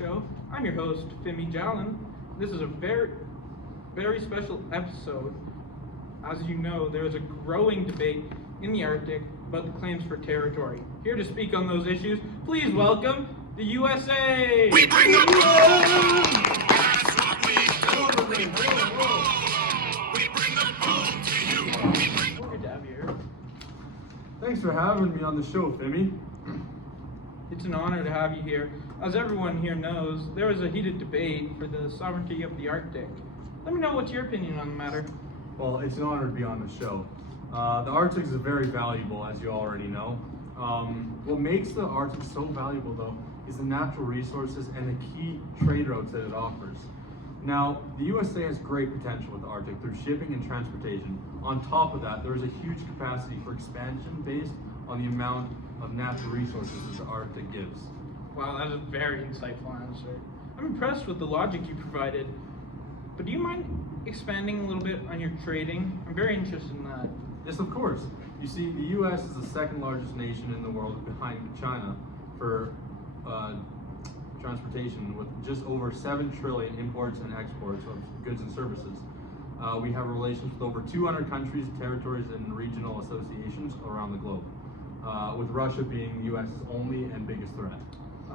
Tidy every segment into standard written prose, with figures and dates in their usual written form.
Show. I'm your host, Fimi Jalen. This is a very special episode. As you know, there is a growing debate in the Arctic about the claims for territory. Here to speak on those issues, please welcome the USA! We bring the boom! That's what we do. We bring the boom. We bring the boom to you. Good to have you here. Thanks for having me on the show, Fimi. It's an honor to have you here. As everyone here knows, there was a heated debate for the sovereignty of the Arctic. Let me know what's your opinion on the matter. Well, it's an honor to be on the show. The Arctic is very valuable, as you already know. What makes the Arctic so valuable, though, is the natural resources and the key trade routes that it offers. Now, the USA has great potential with the Arctic through shipping and transportation. On top of that, there is a huge capacity for expansion based on the amount of natural resources that the Arctic gives. Wow, that is a very insightful answer. I'm impressed with the logic you provided, but do you mind expanding a little bit on your trading? I'm very interested in that. Yes, of course. You see, the U.S. is the second largest nation in the world behind China for transportation, with just over 7 trillion imports and exports of goods and services. We have relations with over 200 countries, territories, and regional associations around the globe, with Russia being the U.S.'s only and biggest threat.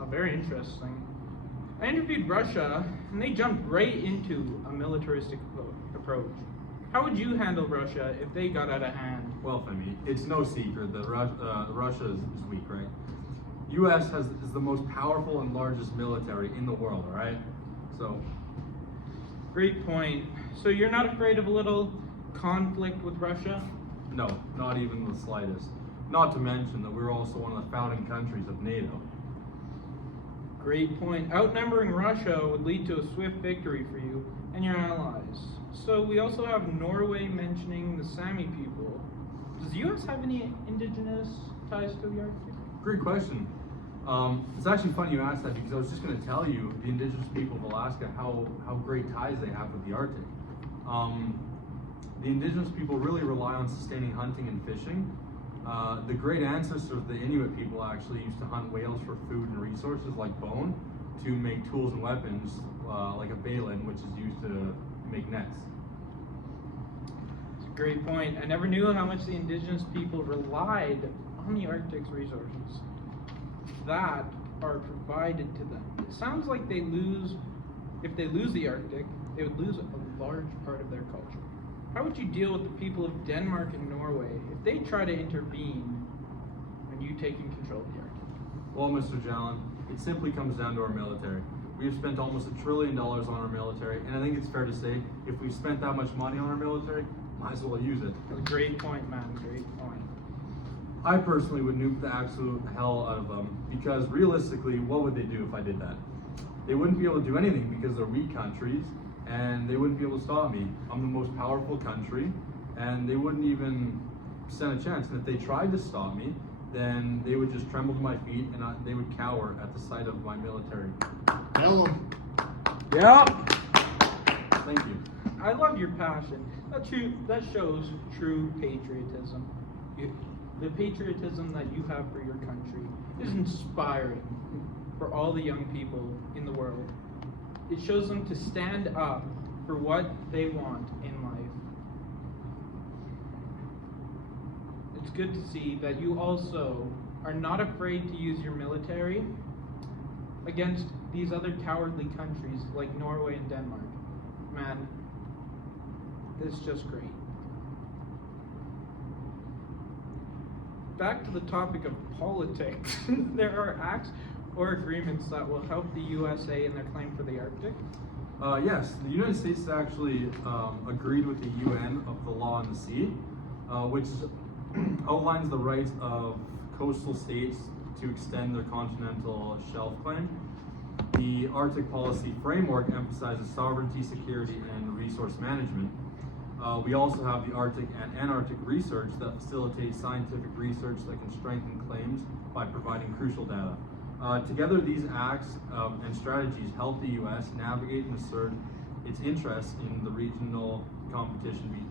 Very interesting. I interviewed Russia, and they jumped right into a militaristic approach. How would you handle Russia if they got out of hand? Well, Femi, it's no secret that Russia is weak, right? U.S. is the most powerful and largest military in the world, all right? So, Great point. So you're not afraid of a little conflict with Russia? no, not even the slightest. Not to mention that we're also one of the founding countries of NATO. Great point. Outnumbering Russia would lead to a swift victory for you and your allies. So we also have Norway mentioning the Sami people. Does the U.S. have any indigenous ties to the Arctic? Great question. It's actually funny you asked that because I was just going to tell you, the indigenous people of Alaska, how great ties they have with the Arctic. The indigenous people really rely on sustaining hunting and fishing. The great ancestors of the Inuit people actually used to hunt whales for food and resources like bone to make tools and weapons like a balin, which is used to make nets. It's a great point. I never knew how much the indigenous people relied on the Arctic's resources that are provided to them. It sounds like if they lose the Arctic, they would lose a large part of their culture. How would you deal with the people of Denmark and Norway if they try to intervene when you taking control of the Arctic? Well, Mr. Jalen, it simply comes down to our military. We have spent almost $1 trillion on our military, and I think it's fair to say, if we spent that much money on our military, might as well use it. That's a great point, man. Great point. I personally would nuke the absolute hell out of them, because realistically, what would they do if I did that? They wouldn't be able to do anything because they're weak countries, and they wouldn't be able to stop me. I'm the most powerful country, and they wouldn't even stand a chance. And if they tried to stop me, then they would just tremble to my feet, and they would cower at the sight of my military. Tell them. Yep. Thank you. I love your passion. That shows true patriotism. The patriotism that you have for your country is inspiring for all the young people in the world. It shows them to stand up for what they want in life. It's good to see that you also are not afraid to use your military against these other cowardly countries like Norway and Denmark. Man, it's just great. Back to the topic of politics. There are acts or agreements that will help the USA in their claim for the Arctic? Yes, the United States actually agreed with the UN of the Law on the Sea, which outlines the rights of coastal states to extend their continental shelf claim. The Arctic Policy Framework emphasizes sovereignty, security, and resource management. We also have the Arctic and Antarctic research that facilitates scientific research that can strengthen claims by providing crucial data. Together, these acts and strategies help the U.S. navigate and assert its interest in the regional competition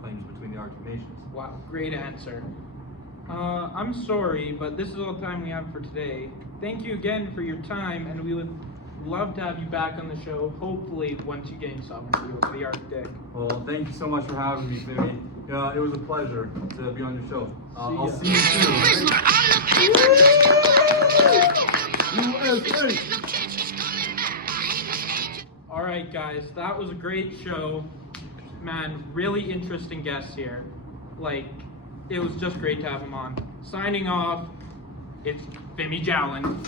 claims between the Arctic nations. Wow, great answer. I'm sorry, but this is all the time we have for today. Thank you again for your time, and we would Love to have you back on the show. Hopefully, once you gain sovereignty over the Arctic. Well, thank you so much for having me, Timmy. It was a pleasure to be on your show. I'll ya. see you soon. All right, guys, that was a great show. Man, really interesting guests here. Like, it was just great to have him on. Signing off, it's Femi Jowlin.